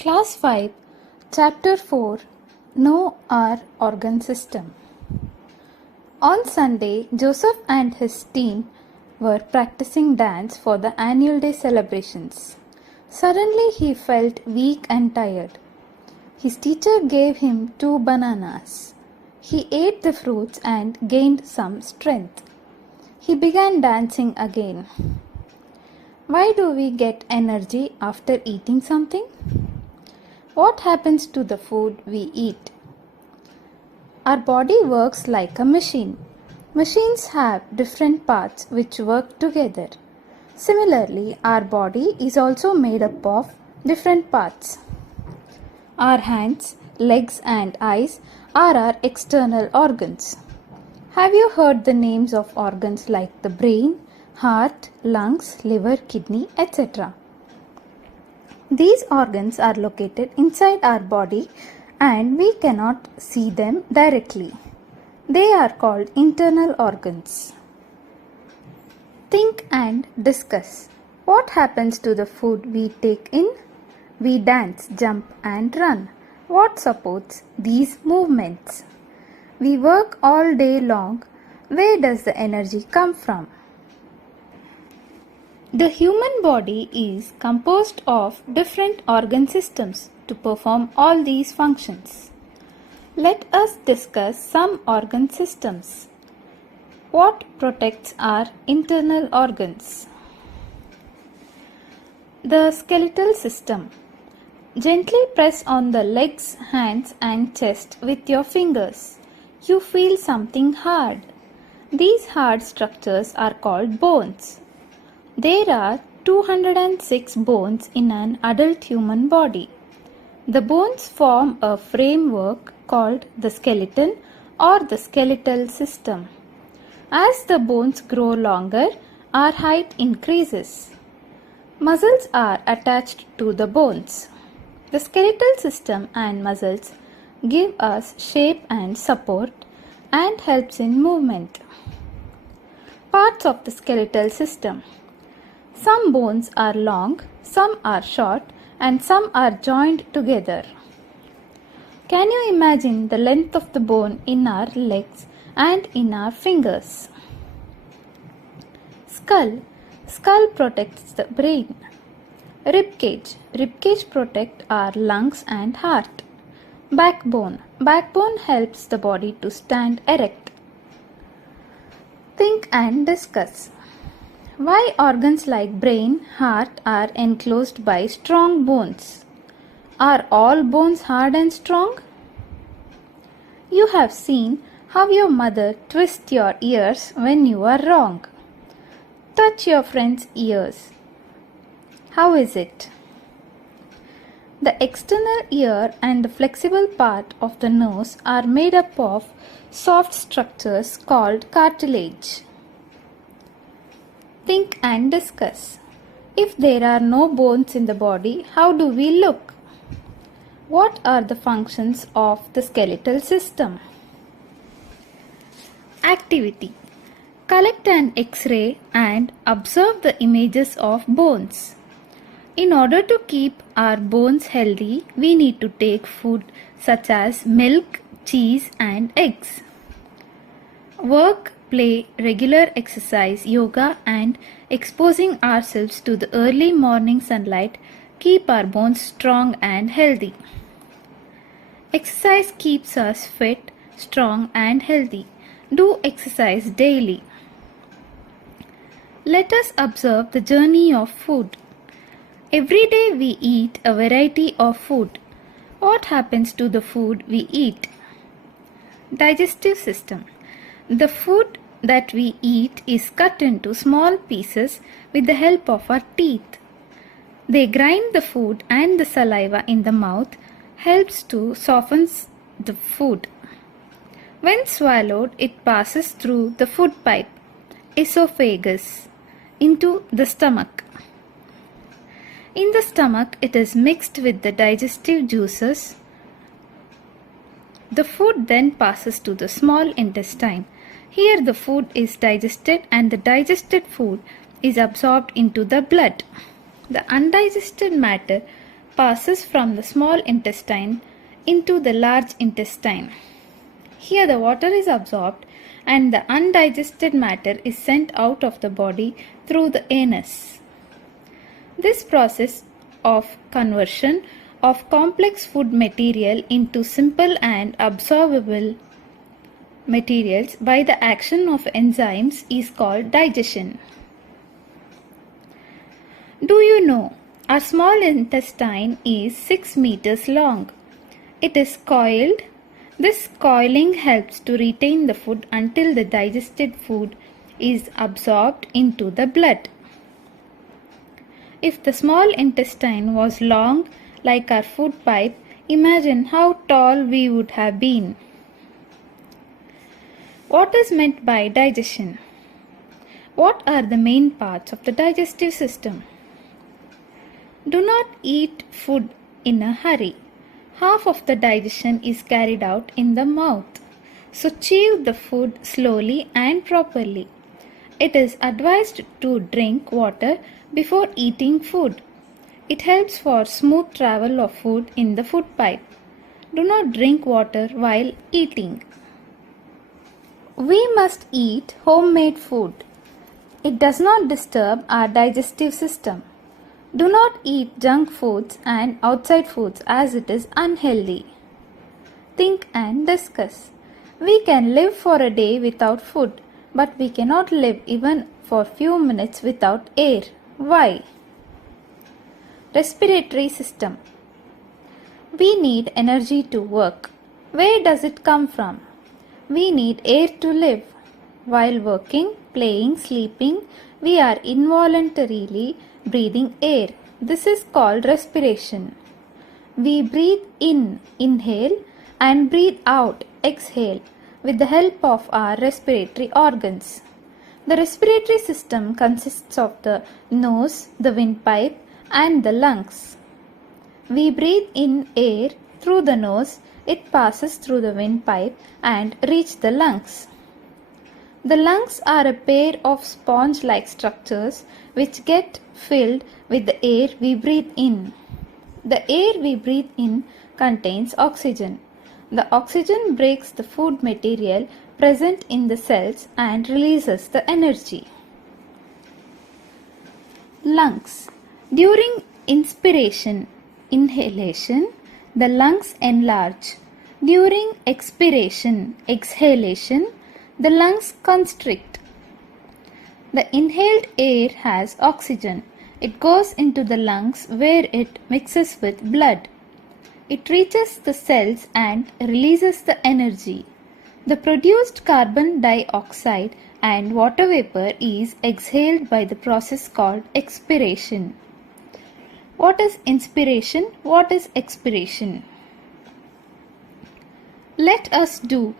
Class 5, Chapter 4, Know Our Organ System. On Sunday, Joseph and his team were practicing dance for the annual day celebrations. Suddenly he felt weak and tired. His teacher gave him 2 bananas. He ate the fruits and gained some strength. He began dancing again. Why do we get energy after eating something? What happens to the food we eat? Our body works like a machine. Machines have different parts which work together. Similarly, our body is also made up of different parts. Our hands, legs and eyes are our external organs. Have you heard the names of organs like the brain, heart, lungs, liver, kidney, etc.? These organs are located inside our body and we cannot see them directly. They are called internal organs. Think and discuss. What happens to the food we take in? We dance, jump and run. What supports these movements? We work all day long. Where does the energy come from? The human body is composed of different organ systems to perform all these functions. Let us discuss some organ systems. What protects our internal organs? The skeletal system. Gently press on the legs, hands and chest with your fingers. You feel something hard. These hard structures are called bones. There are 206 bones in an adult human body. The bones form a framework called the skeleton or the skeletal system. As the bones grow longer, our height increases. Muscles are attached to the bones. The skeletal system and muscles give us shape and support and helps in movement. Parts of the skeletal system. Some bones are long, some are short, and some are joined together. Can you imagine the length of the bone in our legs and in our fingers? Skull. Skull protects the brain. Ribcage. Ribcage protects our lungs and heart. Backbone. Backbone helps the body to stand erect. Think and discuss. Why organs like brain, heart are enclosed by strong bones? Are all bones hard and strong? You have seen how your mother twists your ears when you are wrong. Touch your friend's ears. How is it? The external ear and the flexible part of the nose are made up of soft structures called cartilage. Think and discuss. If there are no bones in the body, how do we look? What are the functions of the skeletal system? Activity. Collect an X-ray and observe the images of bones. In order to keep our bones healthy, we need to take food such as milk, cheese and eggs. Work, play, regular exercise, yoga and exposing ourselves to the early morning sunlight keep our bones strong and healthy. Exercise keeps us fit, strong and healthy. Do exercise daily. Let us observe the journey of food. Every day we eat a variety of food. What happens to the food we eat? Digestive system. The food that we eat is cut into small pieces with the help of our teeth. They grind the food and the saliva in the mouth helps to soften the food. When swallowed, it passes through the food pipe, esophagus, into the stomach. In the stomach, it is mixed with the digestive juices. The food then passes to the small intestine. Here the food is digested and the digested food is absorbed into the blood. The undigested matter passes from the small intestine into the large intestine. Here the water is absorbed and the undigested matter is sent out of the body through the anus. This process of conversion of complex food material into simple and absorbable materials by the action of enzymes is called digestion. Do you know our small intestine is 6 meters long? It is coiled. This coiling helps to retain the food until the digested food is absorbed into the blood. If the small intestine was long like our food pipe, imagine how tall we would have been. What is meant by digestion? What are the main parts of the digestive system? Do not eat food in a hurry. Half of the digestion is carried out in the mouth. So chew the food slowly and properly. It is advised to drink water before eating food. It helps for smooth travel of food in the food pipe. Do not drink water while eating. We must eat homemade food. It does not disturb our digestive system. Do not eat junk foods and outside foods as it is unhealthy. Think and discuss. We can live for a day without food, but we cannot live even for few minutes without air. Why? Respiratory system. We need energy to work. Where does it come from? We need air to live. While working, playing, sleeping, we are involuntarily breathing air. This is called respiration. We breathe in, inhale, and breathe out, exhale, with the help of our respiratory organs. The respiratory system consists of the nose, the windpipe, and the lungs. We breathe in air through the nose, it passes through the windpipe and reaches the lungs. The lungs are a pair of sponge-like structures which get filled with the air we breathe in. The air we breathe in contains oxygen. The oxygen breaks the food material present in the cells and releases the energy. Lungs. During inspiration, inhalation, the lungs enlarge. During expiration, exhalation, the lungs constrict. The inhaled air has oxygen. It goes into the lungs where it mixes with blood. It reaches the cells and releases the energy. The produced carbon dioxide and water vapor is exhaled by the process called expiration. What is inspiration? What is expiration? Let us do.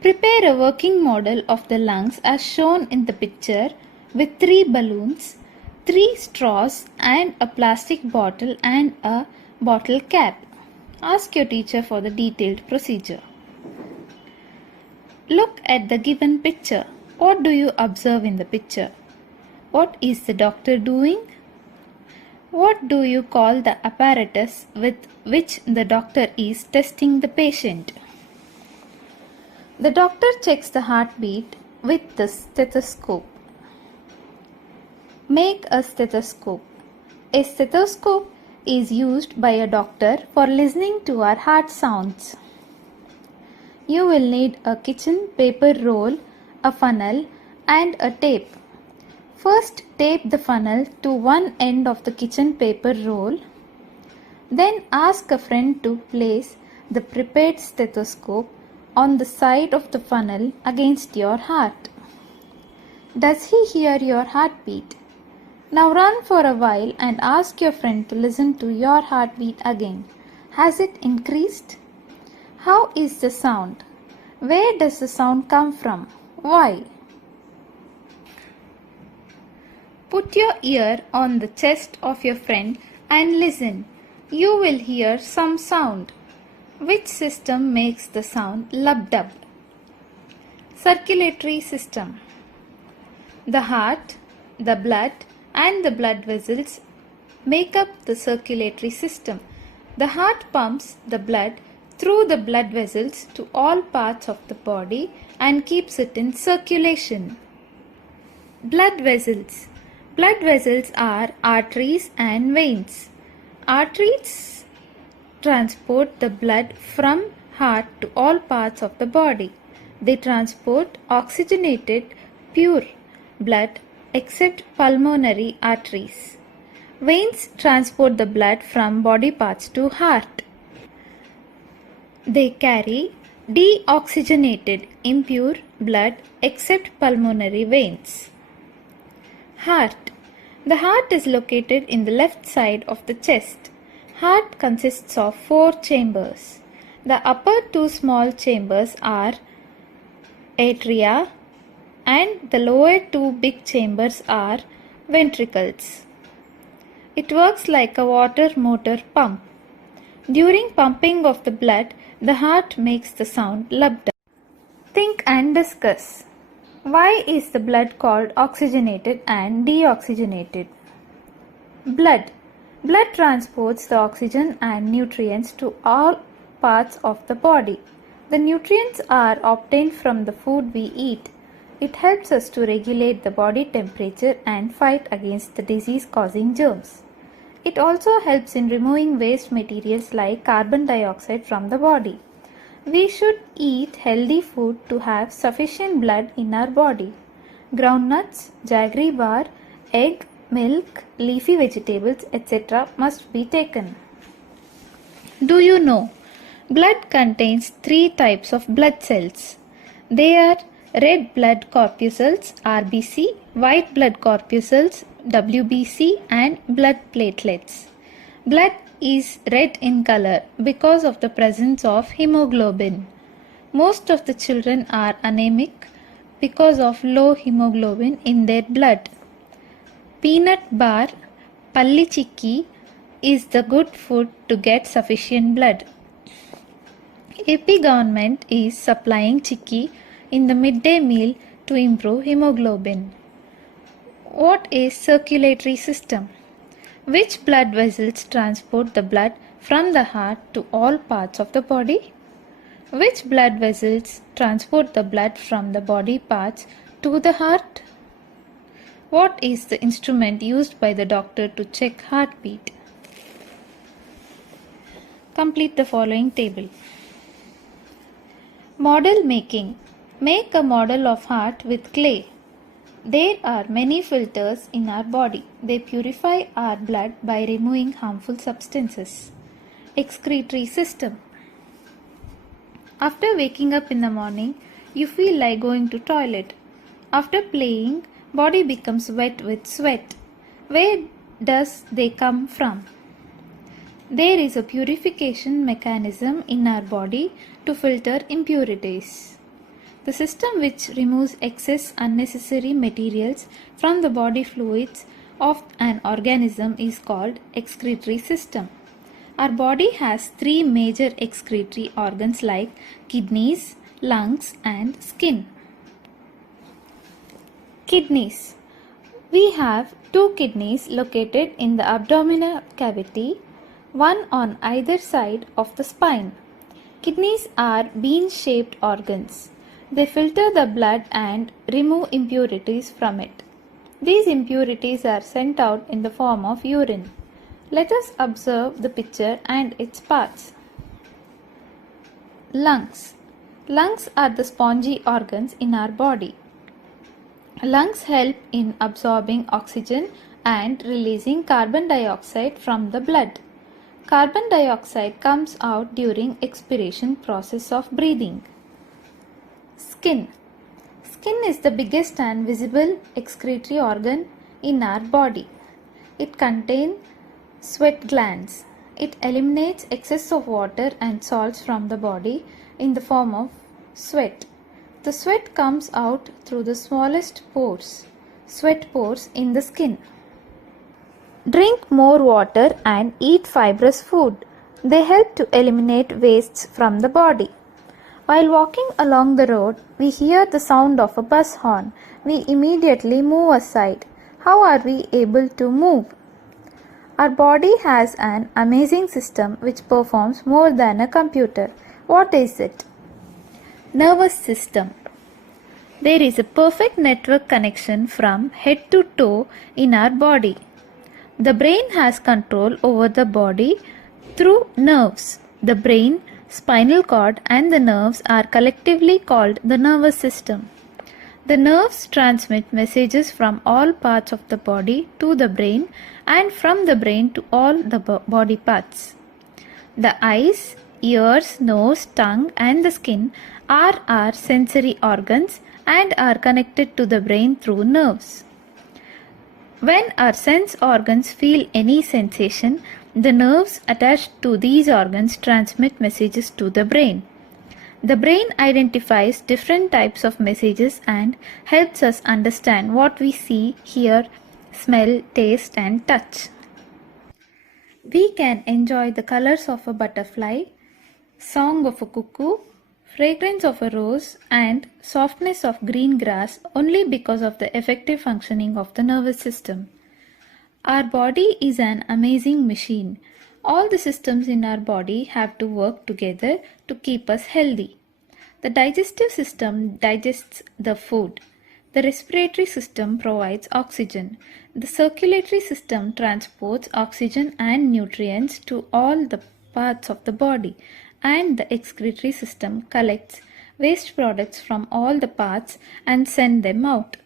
Prepare a working model of the lungs as shown in the picture with 3 balloons, 3 straws and a plastic bottle and a bottle cap. Ask your teacher for the detailed procedure. Look at the given picture. What do you observe in the picture? What is the doctor doing? What do you call the apparatus with which the doctor is testing the patient? The doctor checks the heartbeat with the stethoscope. Make a stethoscope. A stethoscope is used by a doctor for listening to our heart sounds. You will need a kitchen paper roll, a funnel, and a tape. First, tape the funnel to one end of the kitchen paper roll. Then ask a friend to place the prepared stethoscope on the side of the funnel against your heart. Does he hear your heartbeat? Now run for a while and ask your friend to listen to your heartbeat again. Has it increased? How is the sound? Where does the sound come from? Why? Put your ear on the chest of your friend and listen. You will hear some sound. Which system makes the sound lub-dub? Circulatory system. The heart, the blood and the blood vessels make up the circulatory system. The heart pumps the blood through the blood vessels to all parts of the body and keeps it in circulation. Blood vessels. Blood vessels are arteries and veins. Arteries transport the blood from heart to all parts of the body. They transport oxygenated, pure blood except pulmonary arteries. Veins transport the blood from body parts to heart. They carry deoxygenated, impure blood except pulmonary veins. Heart. The heart is located in the left side of the chest. Heart consists of 4 chambers. The upper 2 small chambers are atria and the lower 2 big chambers are ventricles. It works like a water motor pump. During pumping of the blood, the heart makes the sound labda. Think and discuss. Why is the blood called oxygenated and deoxygenated? Blood. Blood transports the oxygen and nutrients to all parts of the body. The nutrients are obtained from the food we eat. It helps us to regulate the body temperature and fight against the disease-causing germs. It also helps in removing waste materials like carbon dioxide from the body. We should eat healthy food to have sufficient blood in our body. Groundnuts, jaggery bar, egg, milk, leafy vegetables, etc. must be taken. Do you know? Blood contains 3 types of blood cells. They are red blood corpuscles RBC, white blood corpuscles WBC and blood platelets. Blood is red in color because of the presence of hemoglobin. Most of the children are anemic because of low hemoglobin in their blood. Peanut bar, palli chikki is the good food to get sufficient blood. AP government is supplying chikki in the midday meal to improve hemoglobin. What is circulatory system? Which blood vessels transport the blood from the heart to all parts of the body? Which blood vessels transport the blood from the body parts to the heart? What is the instrument used by the doctor to check heartbeat? Complete the following table. Model making. Make a model of heart with clay. There are many filters in our body. They purify our blood by removing harmful substances. Excretory system. After waking up in the morning, you feel like going to toilet. After playing, body becomes wet with sweat. Where does they come from? There is a purification mechanism in our body to filter impurities. The system which removes excess unnecessary materials from the body fluids of an organism is called excretory system. Our body has 3 major excretory organs like kidneys, lungs and skin. Kidneys. We have 2 kidneys located in the abdominal cavity, one on either side of the spine. Kidneys are bean-shaped organs. They filter the blood and remove impurities from it. These impurities are sent out in the form of urine. Let us observe the picture and its parts. Lungs. Lungs are the spongy organs in our body. Lungs help in absorbing oxygen and releasing carbon dioxide from the blood. Carbon dioxide comes out during expiration process of breathing. Skin. Skin is the biggest and visible excretory organ in our body. It contains sweat glands. It eliminates excess of water and salts from the body in the form of sweat. The sweat comes out through the smallest pores, sweat pores in the skin. Drink more water and eat fibrous food. They help to eliminate wastes from the body. While walking along the road, we hear the sound of a bus horn. We immediately move aside. How are we able to move? Our body has an amazing system which performs more than a computer. What is it? Nervous system. There is a perfect network connection from head to toe in our body. The brain has control over the body through nerves. The brain, spinal cord, and the nerves are collectively called the nervous system. The nerves transmit messages from all parts of the body to the brain and from the brain to all the body parts. The eyes, ears, nose, tongue, and the skin are our sensory organs and are connected to the brain through nerves. When our sense organs feel any sensation, the nerves attached to these organs transmit messages to the brain. The brain identifies different types of messages and helps us understand what we see, hear, smell, taste, and touch. We can enjoy the colors of a butterfly, song of a cuckoo, fragrance of a rose, and softness of green grass only because of the effective functioning of the nervous system. Our body is an amazing machine. All the systems in our body have to work together to keep us healthy. The digestive system digests the food. The respiratory system provides oxygen. The circulatory system transports oxygen and nutrients to all the parts of the body. And the excretory system collects waste products from all the parts and sends them out.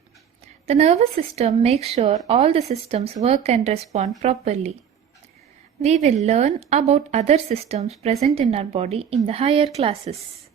The nervous system makes sure all the systems work and respond properly. We will learn about other systems present in our body in the higher classes.